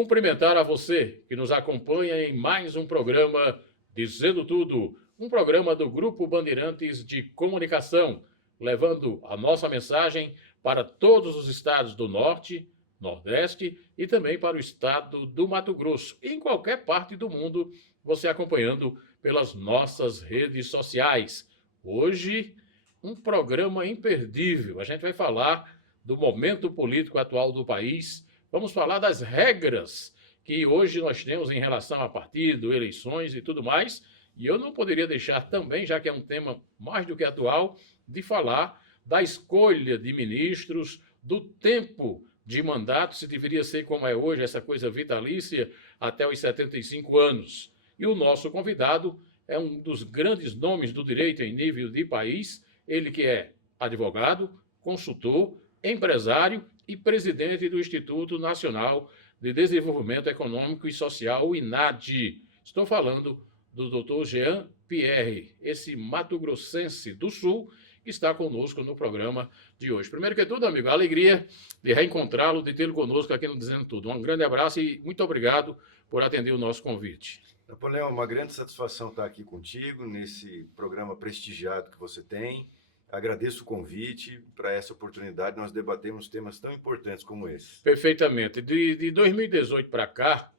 cumprimentar a você que nos acompanha em mais um programa Dizendo Tudo, um programa do Grupo Bandeirantes de Comunicação, levando a nossa mensagem para todos os estados do Norte, Nordeste e também para o estado do Mato Grosso, e em qualquer parte do mundo, você acompanhando pelas nossas redes sociais. Hoje, um programa imperdível. A gente vai falar do momento político atual do país. Vamos falar das regras que hoje nós temos em relação a partido, eleições e tudo mais. E eu não poderia deixar também, já que é um tema mais do que atual, de falar da escolha de ministros, do tempo de mandato, se deveria ser como é hoje, essa coisa vitalícia, até os 75 anos. E o nosso convidado é um dos grandes nomes do direito em nível de país, ele que é advogado, consultor, empresário e presidente do Instituto Nacional de Desenvolvimento Econômico e Social, o INAD. Estou falando do Dr. Jean Pierre, esse mato-grossense do Sul, que está conosco no programa de hoje. Primeiro que tudo, amigo, a alegria de reencontrá-lo, de tê-lo conosco aqui no Dizendo Tudo. Um grande abraço e muito obrigado por atender o nosso convite. Napoleão, uma grande satisfação estar aqui contigo, nesse programa prestigiado que você tem. Agradeço o convite para essa oportunidade, nós debatemos temas tão importantes como esse. Perfeitamente. De 2018 para cá,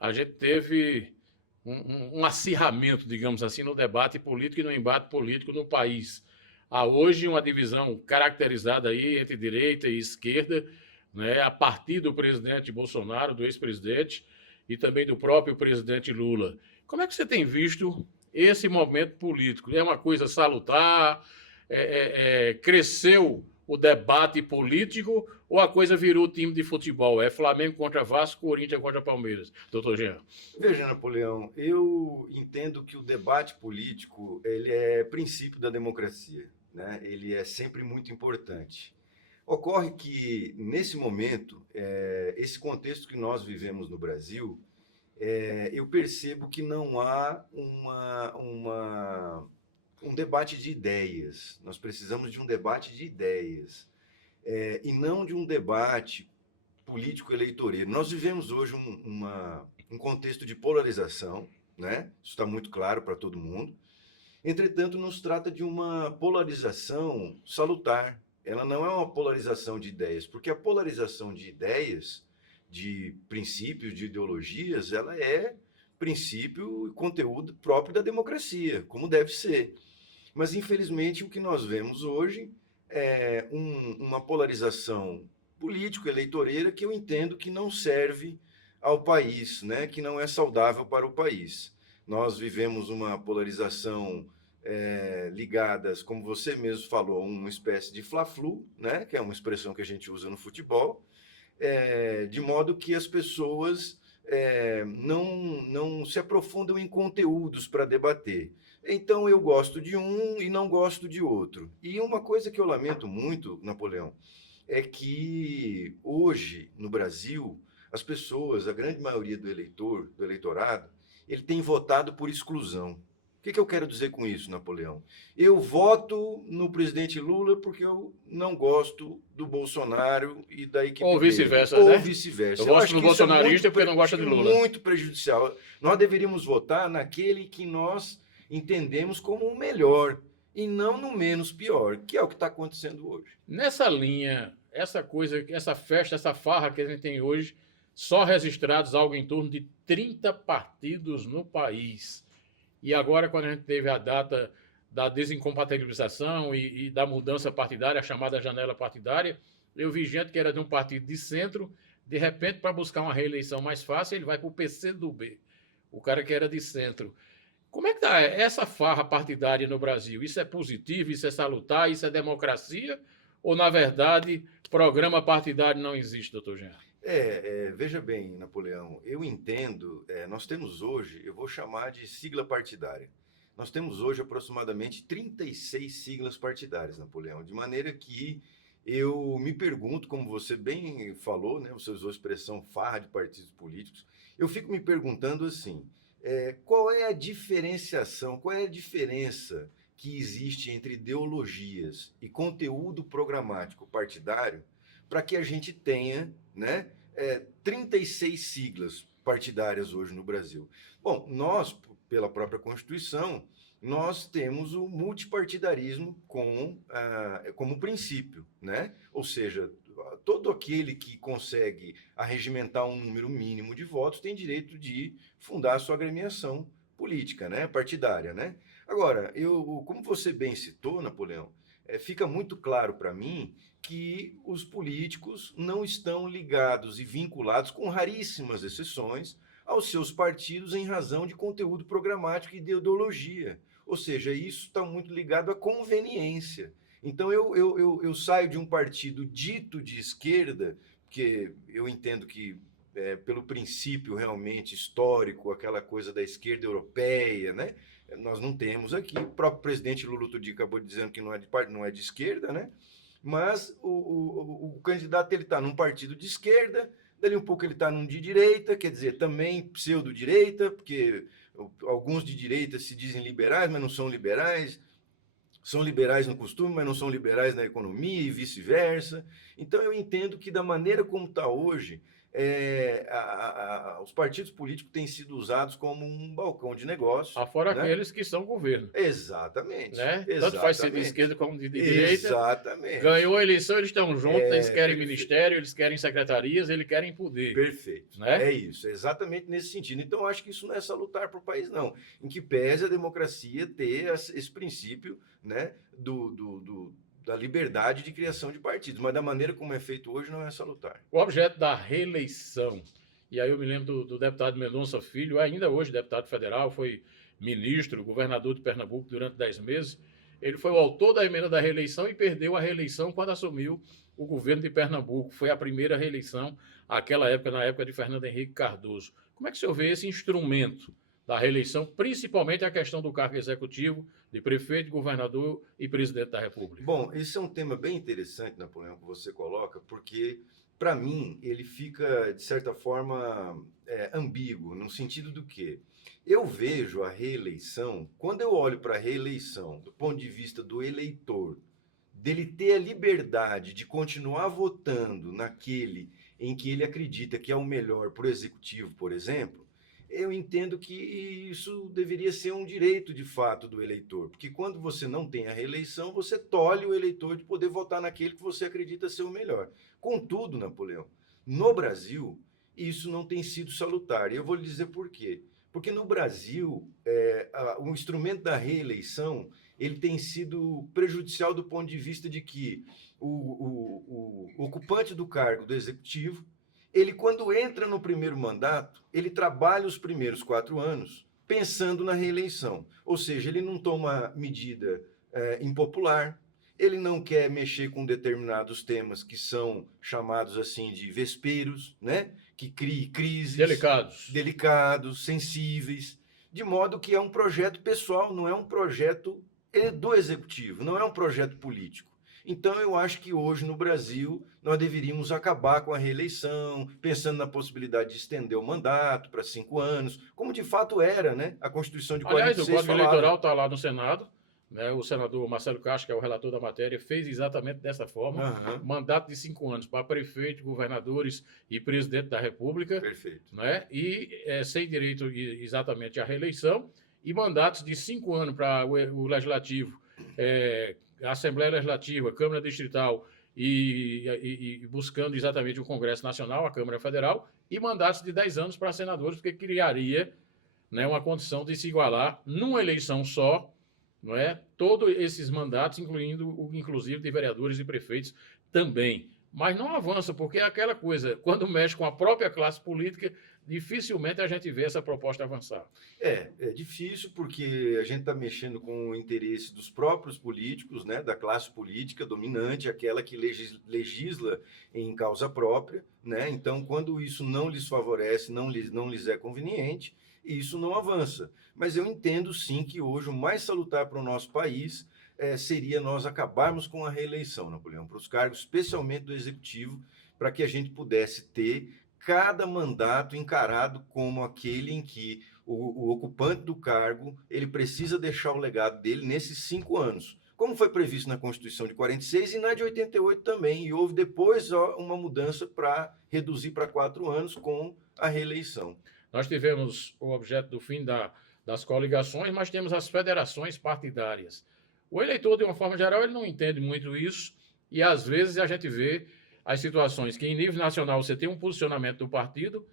a gente teve um acirramento, digamos assim, no debate político e no embate político no país. Há hoje uma divisão caracterizada aí entre direita e esquerda, né, a partir do presidente Bolsonaro, do ex-presidente, e também do próprio presidente Lula. Como é que você tem visto esse momento político? É uma coisa salutar? Cresceu o debate político ou a coisa virou time de futebol? É Flamengo contra Vasco, Corinthians contra Palmeiras, doutor Jean? Veja, Napoleão, eu entendo que o debate político ele é princípio da democracia, né? Ele é sempre muito importante. Ocorre que, nesse momento, esse contexto que nós vivemos no Brasil, eu percebo que não há um debate de ideias. Nós precisamos de um debate de ideias, e não de um debate político-eleitoreiro. Nós vivemos hoje um contexto de polarização, né? Isso está muito claro para todo mundo. Entretanto, nos trata de uma polarização salutar. Ela não é uma polarização de ideias, porque a polarização de ideias, de princípios, de ideologias, ela é princípio e conteúdo próprio da democracia, como deve ser. Mas, infelizmente, o que nós vemos hoje é uma polarização político-eleitoreira que eu entendo que não serve ao país, né? Que não é saudável para o país. Nós vivemos uma polarização ligadas, como você mesmo falou, uma espécie de fla-flu, né? Que é uma expressão que a gente usa no futebol, de modo que as pessoas não se aprofundam em conteúdos para debater. Então, eu gosto de um e não gosto de outro. E uma coisa que eu lamento muito, Napoleão, é que hoje, no Brasil, as pessoas, a grande maioria do eleitorado, ele tem votado por exclusão. O que eu quero dizer com isso, Napoleão? Eu voto no presidente Lula porque eu não gosto do Bolsonaro e da equipe dele. Ou vice-versa, né? Ou vice-versa. Eu gosto do bolsonarista porque não gosta de Lula. Muito prejudicial. Nós deveríamos votar naquele que nós entendemos como o melhor e não no menos pior, que é o que está acontecendo hoje. Nessa linha, essa coisa, essa festa, essa farra que a gente tem hoje, só registrados algo em torno de 30 partidos no país. E agora, quando a gente teve a data da desincompatibilização e da mudança partidária, a chamada janela partidária, eu vi gente que era de um partido de centro, de repente, para buscar uma reeleição mais fácil, ele vai para o PCdoB, o cara que era de centro. Como é que está essa farra partidária no Brasil? Isso é positivo, isso é salutar, isso é democracia? Ou, na verdade, programa partidário não existe, doutor Jean? Veja bem, Napoleão, eu entendo, nós temos hoje, eu vou chamar de sigla partidária, nós temos hoje aproximadamente 36 siglas partidárias, Napoleão, de maneira que eu me pergunto, como você bem falou, né, você usou a expressão farra de partidos políticos, eu fico me perguntando assim, qual é a diferenciação, qual é a diferença que existe entre ideologias e conteúdo programático partidário para que a gente tenha, né, 36 siglas partidárias hoje no Brasil. Bom, nós, pela própria Constituição, nós temos o multipartidarismo como princípio, né? Ou seja, todo aquele que consegue arregimentar um número mínimo de votos tem direito de fundar a sua agremiação política, né? Partidária, né? Agora, como você bem citou, Napoleão, fica muito claro para mim que os políticos não estão ligados e vinculados, com raríssimas exceções, aos seus partidos em razão de conteúdo programático e de ideologia. Ou seja, isso está muito ligado à conveniência. Então, eu saio de um partido dito de esquerda, porque eu entendo que, pelo princípio realmente histórico, aquela coisa da esquerda europeia, né? Nós não temos aqui. O próprio presidente Lula outro dia acabou dizendo que não é de esquerda, né? Mas o candidato ele está num partido de esquerda, dali um pouco ele está num de direita, quer dizer, também pseudo-direita, porque alguns de direita se dizem liberais, mas não são liberais. São liberais no costume, mas não são liberais na economia e vice-versa. Então, eu entendo que, da maneira como está hoje, os partidos políticos têm sido usados como um balcão de negócio. Afora né? aqueles que são governo. Exatamente. Né? Exatamente. Tanto faz ser de esquerda como de direita. Exatamente. Ganhou a eleição, eles estão juntos, eles querem perfeito. ministério, eles querem secretarias, eles querem poder. Perfeito. Né? É isso, exatamente nesse sentido. Então, eu acho que isso não é salutar para o país, não. Em que pese a democracia ter esse princípio, né, da liberdade de criação de partidos, mas da maneira como é feito hoje não é salutar. O objeto da reeleição, e aí eu me lembro do deputado Mendonça Filho, ainda hoje deputado federal, foi ministro, governador de Pernambuco durante 10 meses, ele foi o autor da emenda da reeleição e perdeu a reeleição quando assumiu o governo de Pernambuco. Foi a primeira reeleição, na época de Fernando Henrique Cardoso. Como é que o senhor vê esse instrumento da reeleição, principalmente a questão do cargo executivo de prefeito, governador e presidente da República? Bom, esse é um tema bem interessante, Napoleão, que você coloca, porque, para mim, ele fica, de certa forma, ambíguo, no sentido do que eu vejo a reeleição, quando eu olho para a reeleição do ponto de vista do eleitor, dele ter a liberdade de continuar votando naquele em que ele acredita que é o melhor para o executivo, por exemplo, eu entendo que isso deveria ser um direito de fato do eleitor, porque quando você não tem a reeleição, você tolhe o eleitor de poder votar naquele que você acredita ser o melhor. Contudo, Napoleão, no Brasil, isso não tem sido salutar, e eu vou lhe dizer por quê. Porque no Brasil, o instrumento da reeleição, ele tem sido prejudicial do ponto de vista de que o ocupante do cargo do executivo, ele, quando entra no primeiro mandato, ele trabalha os primeiros 4 anos pensando na reeleição. Ou seja, ele não toma medida impopular, ele não quer mexer com determinados temas que são chamados assim de vesperos, né? Que crie crises. Delicados, sensíveis. De modo que é um projeto pessoal, não é um projeto do executivo, não é um projeto político. Então, eu acho que hoje, no Brasil, nós deveríamos acabar com a reeleição, pensando na possibilidade de estender o mandato para 5 anos, como de fato era, né? A Constituição de 46 Aliás, o Código Eleitoral está lá no Senado, né? O senador Marcelo Castro, que é o relator da matéria, fez exatamente dessa forma, mandato de 5 anos para prefeito, governadores e presidente da República. Perfeito. Né? E sem direito exatamente à reeleição, e mandatos de 5 anos para o Legislativo, a Assembleia Legislativa, Câmara Distrital e buscando exatamente o Congresso Nacional, a Câmara Federal, e mandatos de 10 anos para senadores, porque criaria, né, uma condição de se igualar numa eleição só, não é? Todos esses mandatos, inclusive de vereadores e prefeitos também. Mas não avança, porque é aquela coisa, quando mexe com a própria classe política, dificilmente a gente vê essa proposta avançar. É difícil porque a gente está mexendo com o interesse dos próprios políticos, né, da classe política dominante, aquela que legisla em causa própria, né? Então, quando isso não lhes favorece, não lhes é conveniente, isso não avança. Mas eu entendo sim que hoje o mais salutar para o nosso país seria nós acabarmos com a reeleição, Napoleão, para os cargos, especialmente do Executivo, para que a gente pudesse ter cada mandato encarado como aquele em que o ocupante do cargo ele precisa deixar o legado dele nesses 5 anos. como foi previsto na Constituição de 46 e na de 88 também. E houve depois uma mudança para reduzir para 4 anos com a reeleição. Nós tivemos o objeto do fim das coligações, mas temos as federações partidárias. O eleitor, de uma forma geral, ele não entende muito isso e, às vezes, a gente vê as situações que, em nível nacional, você tem um posicionamento do partido.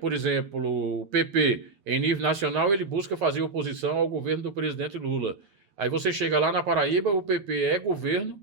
Por exemplo, o PP, em nível nacional, ele busca fazer oposição ao governo do presidente Lula. Aí você chega lá na Paraíba, o PP é governo,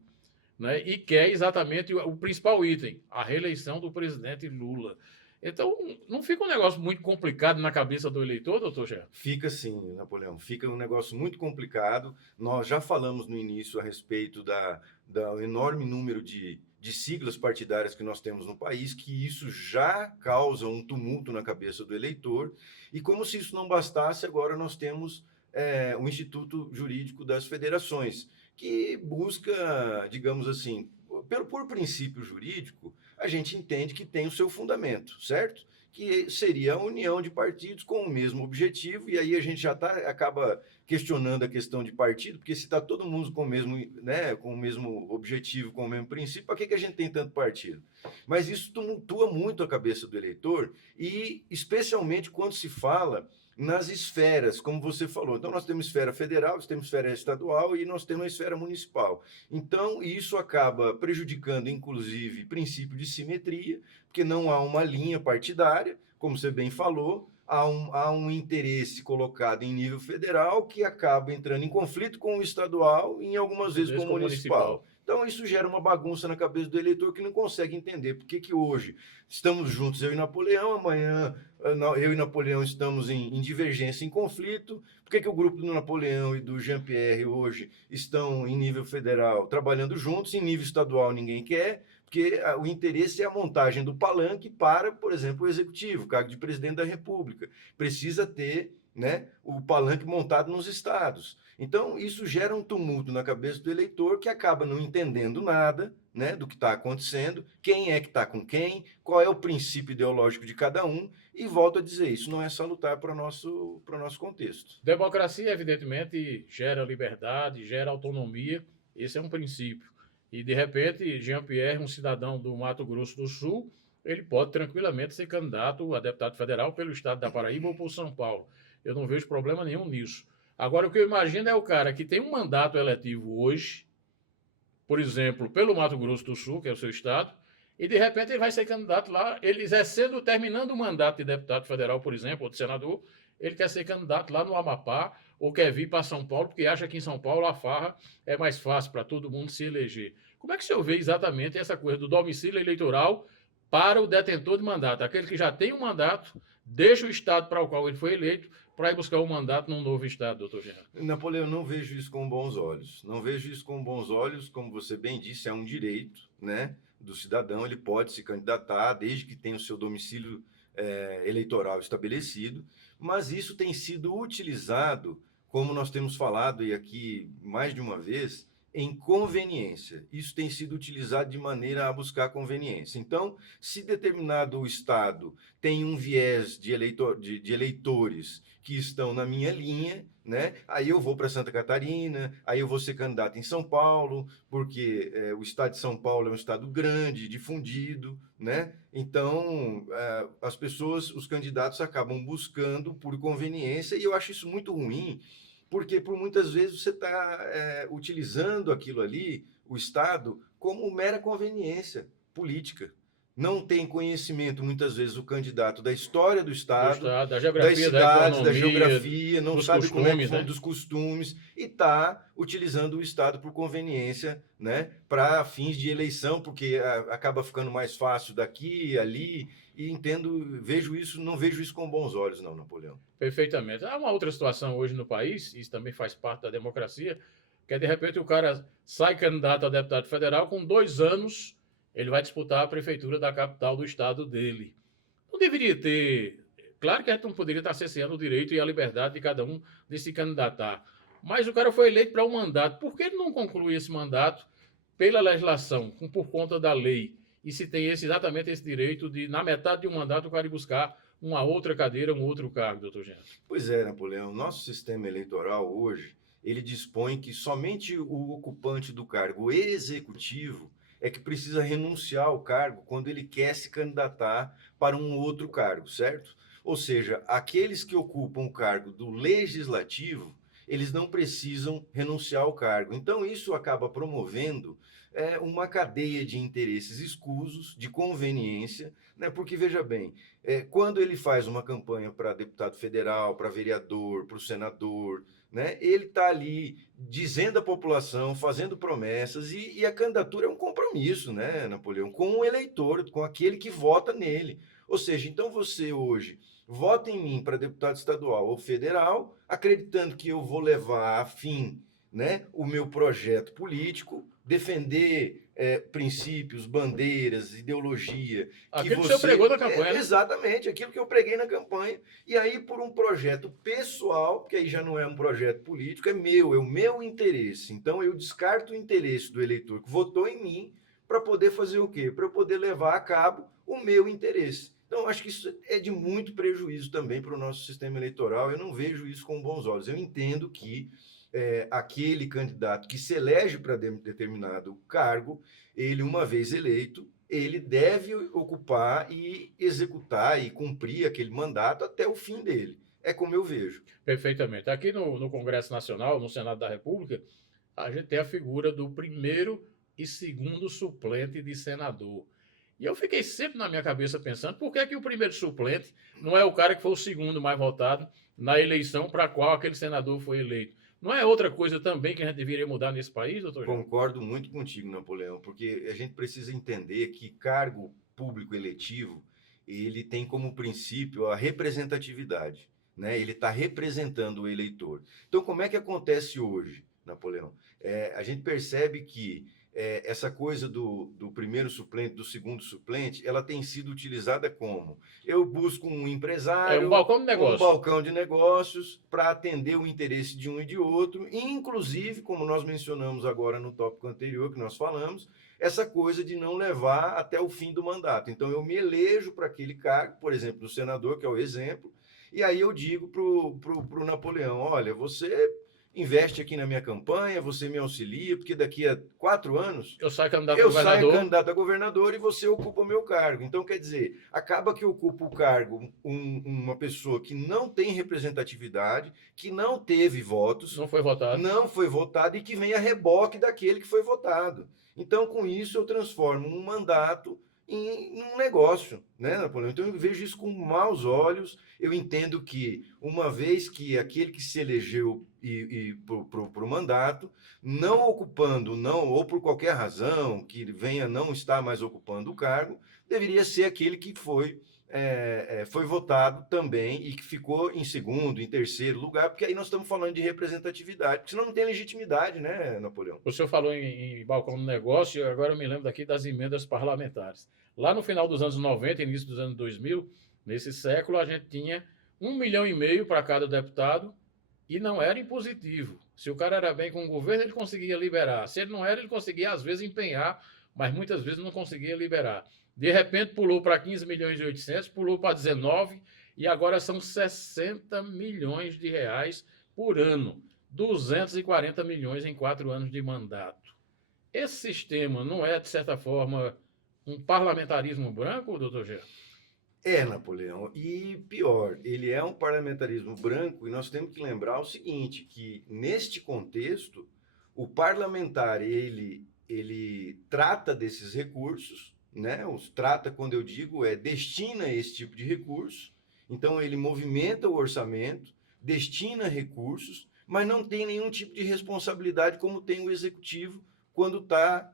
né, e quer exatamente o principal item, a reeleição do presidente Lula. Então, não fica um negócio muito complicado na cabeça do eleitor, doutor Gerardo? Fica sim, Napoleão. Fica um negócio muito complicado. Nós já falamos no início a respeito do enorme número de siglas partidárias que nós temos no país, que isso já causa um tumulto na cabeça do eleitor. E como se isso não bastasse, agora nós temos o Instituto Jurídico das Federações, que busca, digamos assim, por princípio jurídico, a gente entende que tem o seu fundamento, certo? Que seria a união de partidos com o mesmo objetivo, e aí a gente já acaba questionando a questão de partido, porque se está todo mundo com o mesmo, né, com o mesmo objetivo, com o mesmo princípio, para que a gente tem tanto partido? Mas isso tumultua muito a cabeça do eleitor, e especialmente quando se fala nas esferas, como você falou. Então, nós temos esfera federal, nós temos esfera estadual e nós temos a esfera municipal. Então, isso acaba prejudicando, inclusive, princípio de simetria, porque não há uma linha partidária, como você bem falou, há um interesse colocado em nível federal que acaba entrando em conflito com o estadual e, algumas vezes, com o municipal. Então, isso gera uma bagunça na cabeça do eleitor que não consegue entender por que hoje estamos juntos, eu e Napoleão, amanhã eu e Napoleão estamos em divergência, em conflito, por que o grupo do Napoleão e do Jean-Pierre hoje estão em nível federal trabalhando juntos, em nível estadual ninguém quer, porque o interesse é a montagem do palanque para, por exemplo, o executivo, o cargo de presidente da República. Precisa ter, né, o palanque montado nos estados. Então, isso gera um tumulto na cabeça do eleitor que acaba não entendendo nada, né, do que está acontecendo, quem é que está com quem, qual é o princípio ideológico de cada um, e volto a dizer, isso não é salutar para o nosso contexto. Democracia, evidentemente, gera liberdade, gera autonomia, esse é um princípio. E, de repente, Jean-Pierre, um cidadão do Mato Grosso do Sul, ele pode tranquilamente ser candidato a deputado federal pelo estado da Paraíba ou por São Paulo. Eu não vejo problema nenhum nisso. Agora, o que eu imagino é o cara que tem um mandato eletivo hoje, por exemplo, pelo Mato Grosso do Sul, que é o seu estado, e de repente ele vai ser candidato lá, ele exercendo, terminando o mandato de deputado federal, por exemplo, ou de senador, ele quer ser candidato lá no Amapá, ou quer vir para São Paulo, porque acha que em São Paulo a farra é mais fácil para todo mundo se eleger. Como é que o senhor vê exatamente essa coisa do domicílio eleitoral para o detentor de mandato, aquele que já tem um mandato, deixa o estado para o qual ele foi eleito, para ir buscar um mandato num novo estado, doutor Gerardo? Napoleão, não vejo isso com bons olhos. Não vejo isso com bons olhos, como você bem disse, é um direito, né, do cidadão, ele pode se candidatar desde que tenha o seu domicílio eleitoral estabelecido, mas isso tem sido utilizado, como nós temos falado e aqui mais de uma vez, em conveniência. Isso tem sido utilizado de maneira a buscar conveniência. Então, se determinado estado tem um viés de eleitores que estão na minha linha, né? Aí eu vou para Santa Catarina, aí eu vou ser candidato em São Paulo, porque o estado de São Paulo é um estado grande, difundido, né? Então, as pessoas, os candidatos acabam buscando por conveniência, e eu acho isso muito ruim, porque por muitas vezes você está utilizando aquilo ali, o Estado, como mera conveniência política. Não tem conhecimento, muitas vezes, o candidato da história do Estado, da geografia, das cidades, da geografia, não sabe como é que né? dos costumes, e está utilizando o Estado por conveniência, né, para fins de eleição, porque acaba ficando mais fácil daqui e ali, e não vejo isso com bons olhos, não, Napoleão. Perfeitamente. Há uma outra situação hoje no país, isso também faz parte da democracia, que é, de repente, o cara sai candidato a deputado federal, com 2 anos ele vai disputar a prefeitura da capital do estado dele. Não deveria ter... Claro que a gente não poderia estar cerceando o direito e a liberdade de cada um de se candidatar, mas o cara foi eleito para um mandato. Por que ele não conclui esse mandato pela legislação, por conta da lei? E se tem exatamente esse direito de, na metade de um mandato, o cara ir buscar uma outra cadeira, um outro cargo, doutor Gerardo? Pois é, Napoleão, nosso sistema eleitoral hoje, ele dispõe que somente o ocupante do cargo executivo é que precisa renunciar ao cargo quando ele quer se candidatar para um outro cargo, certo? Ou seja, aqueles que ocupam o cargo do legislativo, eles não precisam renunciar ao cargo. Então, isso acaba promovendo uma cadeia de interesses escusos, de conveniência, né? Porque, veja bem, quando ele faz uma campanha para deputado federal, para vereador, para o senador, né? Ele está ali dizendo à população, fazendo promessas, e a candidatura é um compromisso, né, Napoleão, com o eleitor, com aquele que vota nele. Ou seja, então você hoje vota em mim para deputado estadual ou federal, acreditando que eu vou levar a fim, né, o meu projeto político, defender princípios, bandeiras, ideologia. Aquilo que você pregou na campanha. Exatamente, aquilo que eu preguei na campanha. E aí, por um projeto pessoal, que aí já não é um projeto político, é o meu interesse. Então, eu descarto o interesse do eleitor que votou em mim para poder fazer o quê? Para eu poder levar a cabo o meu interesse. Então, acho que isso é de muito prejuízo também para o nosso sistema eleitoral. Eu não vejo isso com bons olhos. Eu entendo que aquele candidato que se elege para determinado cargo, ele, uma vez eleito, ele deve ocupar e executar e cumprir aquele mandato até o fim dele. É como eu vejo. Perfeitamente. Aqui no Congresso Nacional, no Senado da República, a gente tem a figura do primeiro e segundo suplente de senador. E eu fiquei sempre na minha cabeça pensando, por que o primeiro suplente não é o cara que foi o segundo mais votado na eleição para a qual aquele senador foi eleito? Não é outra coisa também que a gente deveria mudar nesse país, doutor? Concordo muito contigo, Napoleão, porque a gente precisa entender que cargo público eletivo, ele tem como princípio a representatividade, né? Ele está representando o eleitor. Então, como é que acontece hoje, Napoleão? A gente percebe que essa coisa do primeiro suplente, do segundo suplente, ela tem sido utilizada como? Eu busco um empresário, um balcão de negócios, um balcão de negócios para atender o interesse de um e de outro, e inclusive, como nós mencionamos agora no tópico anterior que nós falamos, essa coisa de não levar até o fim do mandato. Então, eu me elejo para aquele cargo, por exemplo, do senador, que é o exemplo, e aí eu digo para o Napoleão, olha, você investe aqui na minha campanha, você me auxilia, porque daqui a 4 anos eu saio candidato a governador e você ocupa o meu cargo. Então, quer dizer, acaba que ocupa o cargo uma pessoa que não tem representatividade, que não teve votos, não foi votado e que vem a reboque daquele que foi votado. Então, com isso, eu transformo um mandato em um negócio, né, Napoleão? Então, eu vejo isso com maus olhos. Eu entendo que, uma vez que aquele que se elegeu para o mandato, não ocupando, ou por qualquer razão, que venha não estar mais ocupando o cargo, deveria ser aquele que foi votado também e que ficou em segundo, em terceiro lugar, porque aí nós estamos falando de representatividade, porque senão não tem legitimidade, né, Napoleão? O senhor falou em balcão do negócio, e agora eu me lembro daqui das emendas parlamentares. Lá no final dos anos 90, início dos anos 2000, nesse século, a gente tinha 1,5 milhão para cada deputado e não era impositivo. Se o cara era bem com o governo, ele conseguia liberar. Se ele não era, ele conseguia, às vezes, empenhar, mas muitas vezes não conseguia liberar. De repente, pulou para 15 milhões e 800, pulou para 19, e agora são 60 milhões de reais por ano. 240 milhões em 4 anos de mandato. Esse sistema não é, de certa forma, um parlamentarismo branco, doutor Gê? Napoleão, e pior, ele é um parlamentarismo branco, e nós temos que lembrar o seguinte, que neste contexto, o parlamentar, ele trata desses recursos, né? Os trata, quando eu digo, destina esse tipo de recurso, então ele movimenta o orçamento, destina recursos, mas não tem nenhum tipo de responsabilidade como tem o executivo quando está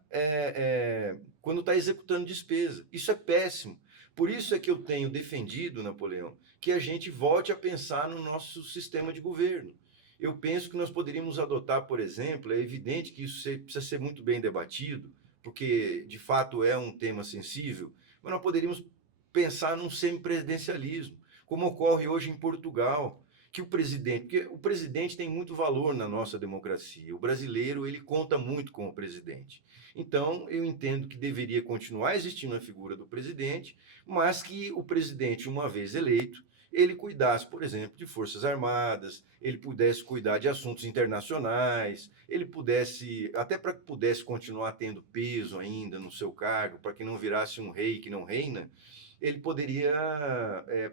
executando despesa. Isso é péssimo. Por isso é que eu tenho defendido, Napoleão, que a gente volte a pensar no nosso sistema de governo. Eu penso que nós poderíamos adotar, por exemplo, é evidente que isso precisa ser muito bem debatido, porque de fato é um tema sensível, mas nós poderíamos pensar num semipresidencialismo, como ocorre hoje em Portugal, que porque o presidente tem muito valor na nossa democracia. O brasileiro, ele conta muito com o presidente. Então, eu entendo que deveria continuar existindo a figura do presidente, mas que o presidente, uma vez eleito, ele cuidasse, por exemplo, de Forças Armadas, ele pudesse cuidar de assuntos internacionais, ele pudesse, até para que pudesse continuar tendo peso ainda no seu cargo, para que não virasse um rei que não reina, ele poderia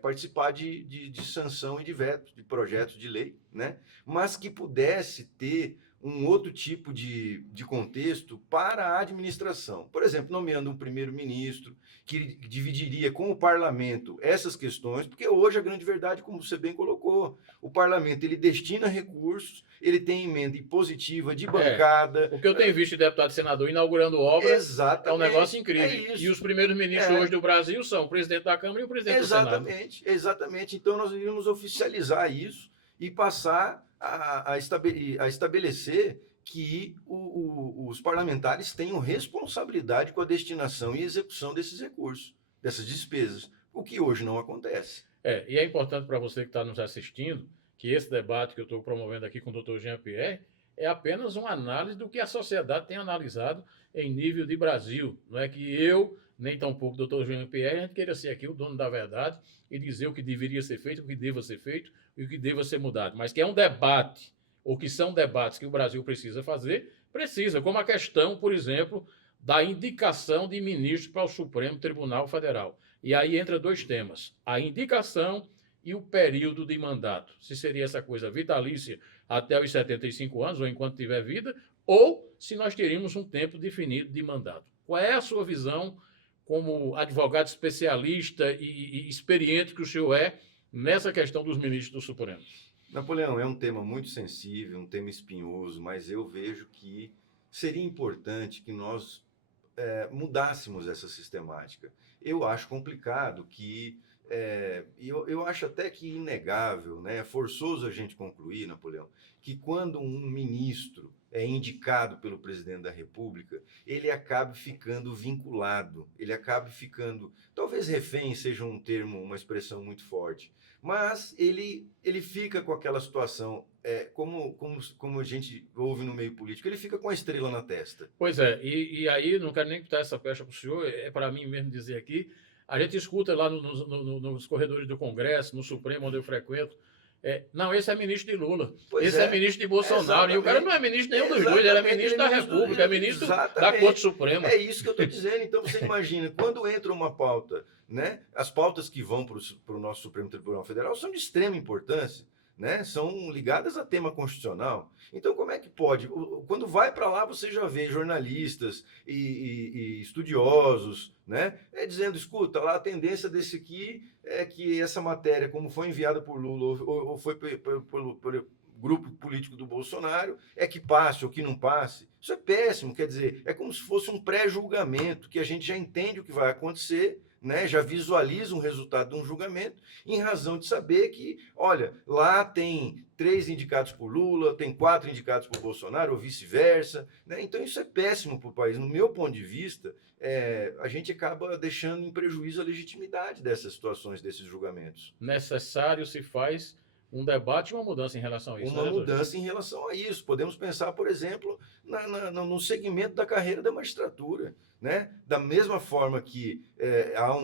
participar de sanção e de veto de projetos de lei, né? Mas que pudesse ter um outro tipo de contexto para a administração. Por exemplo, nomeando um primeiro-ministro que dividiria com o parlamento essas questões, porque hoje a grande verdade, como você bem colocou, o parlamento ele destina recursos, ele tem emenda impositiva de bancada. O que eu tenho visto de deputado e senador inaugurando obras Exatamente, é um negócio incrível. É isso. E os primeiros ministros hoje do Brasil são o presidente da Câmara e o presidente do Senado. Exatamente. Então nós iríamos oficializar isso e passar a estabelecer que os parlamentares tenham responsabilidade com a destinação e execução desses recursos, dessas despesas, o que hoje não acontece. E é importante para você que está nos assistindo que esse debate que eu estou promovendo aqui com o Dr. Jean-Pierre é apenas uma análise do que a sociedade tem analisado em nível de Brasil. Não é que eu, nem tampouco o Dr. Jean-Pierre, a gente queira ser aqui o dono da verdade e dizer o que deveria ser feito, o que deva ser feito e o que deva ser mudado. Mas que é um debate, ou que são debates que o Brasil precisa fazer, precisa, como a questão, por exemplo, da indicação de ministros para o Supremo Tribunal Federal. E aí entra dois temas, a indicação e o período de mandato. Se seria essa coisa vitalícia até os 75 anos, ou enquanto tiver vida, ou se nós teríamos um tempo definido de mandato. Qual é a sua visão como advogado especialista e experiente que o senhor é nessa questão dos ministros do Supremo? Napoleão, é um tema muito sensível, um tema espinhoso, mas eu vejo que seria importante que nós mudássemos essa sistemática. Eu acho complicado que, eu acho até que inegável, né, forçoso a gente concluir, Napoleão, que quando um ministro é indicado pelo presidente da República, ele acabe ficando vinculado, ele acabe ficando, talvez refém seja um termo, uma expressão muito forte, mas ele fica com aquela situação, como a gente ouve no meio político, ele fica com a estrela na testa. Pois é, e aí não quero nem botar essa pecha para o senhor, é para mim mesmo dizer aqui, a gente escuta lá nos corredores do Congresso, no Supremo, onde eu frequento, não, esse é ministro de Lula, esse é ministro de Bolsonaro, e o cara não é ministro nenhum dos dois, ele é ministro da República, é ministro da Corte Suprema. É isso que eu estou dizendo. Então você imagina, quando entra uma pauta, né, as pautas que vão para o nosso Supremo Tribunal Federal são de extrema importância, né, são ligadas a tema constitucional. Então como é que pode? Quando vai para lá você já vê jornalistas e estudiosos, né, dizendo, escuta, lá a tendência desse aqui é que essa matéria, como foi enviada por Lula ou foi pelo grupo político do Bolsonaro, é que passe ou que não passe. Isso é péssimo, quer dizer, é como se fosse um pré-julgamento, que a gente já entende o que vai acontecer, né, já visualiza um resultado de um julgamento, em razão de saber que, olha, lá tem 3 indicados por Lula, tem 4 indicados por Bolsonaro, ou vice-versa, né? Então isso é péssimo para o país. No meu ponto de vista, a gente acaba deixando em prejuízo a legitimidade dessas situações, desses julgamentos. Necessário se faz um debate e uma mudança em relação a isso. Uma mudança em relação a isso. Podemos pensar, por exemplo, no segmento da carreira da magistratura, né? Da mesma forma que há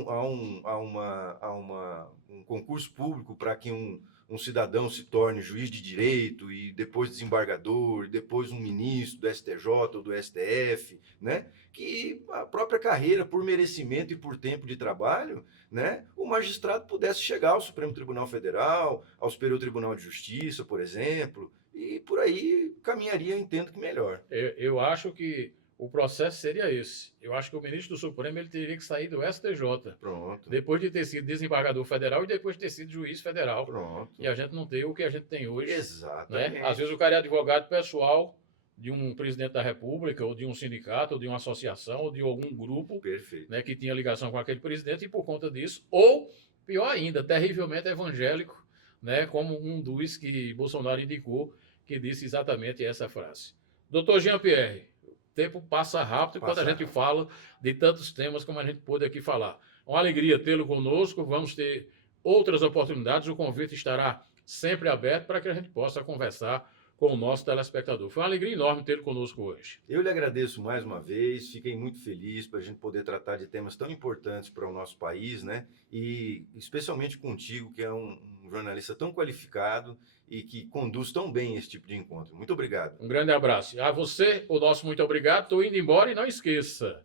um concurso público para que um cidadão se torne juiz de direito e depois desembargador, depois um ministro do STJ ou do STF, né? Que a própria carreira, por merecimento e por tempo de trabalho, né, o magistrado pudesse chegar ao Supremo Tribunal Federal, ao Superior Tribunal de Justiça, por exemplo, e por aí caminharia, entendo que melhor. Eu acho que o processo seria esse. Eu acho que o ministro do Supremo ele teria que sair do STJ. Pronto. Depois de ter sido desembargador federal e depois de ter sido juiz federal. Pronto. E a gente não tem o que a gente tem hoje. Exatamente. Né? Às vezes o cara é advogado pessoal de um presidente da República, ou de um sindicato, ou de uma associação, ou de algum grupo, né, que tinha ligação com aquele presidente, e por conta disso, ou, pior ainda, terrivelmente evangélico, né, como um dos que Bolsonaro indicou, que disse exatamente essa frase. Doutor Jean-Pierre, o tempo passa rápido quando a gente fala de tantos temas como a gente pôde aqui falar. Uma alegria tê-lo conosco, vamos ter outras oportunidades, o convite estará sempre aberto para que a gente possa conversar com o nosso telespectador. Foi uma alegria enorme tê-lo conosco hoje. Eu lhe agradeço mais uma vez, fiquei muito feliz para a gente poder tratar de temas tão importantes para o nosso país, né? E especialmente contigo, que é um jornalista tão qualificado e que conduz tão bem esse tipo de encontro. Muito obrigado. Um grande abraço. A você, o nosso muito obrigado. Estou indo embora e não esqueça,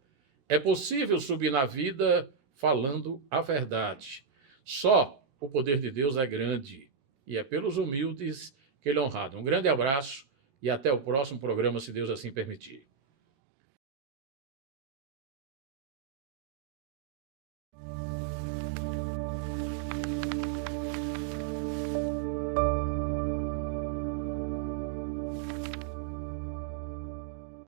é possível subir na vida falando a verdade. Só o poder de Deus é grande e é pelos humildes que ele é honrado. Um grande abraço e até o próximo programa, se Deus assim permitir.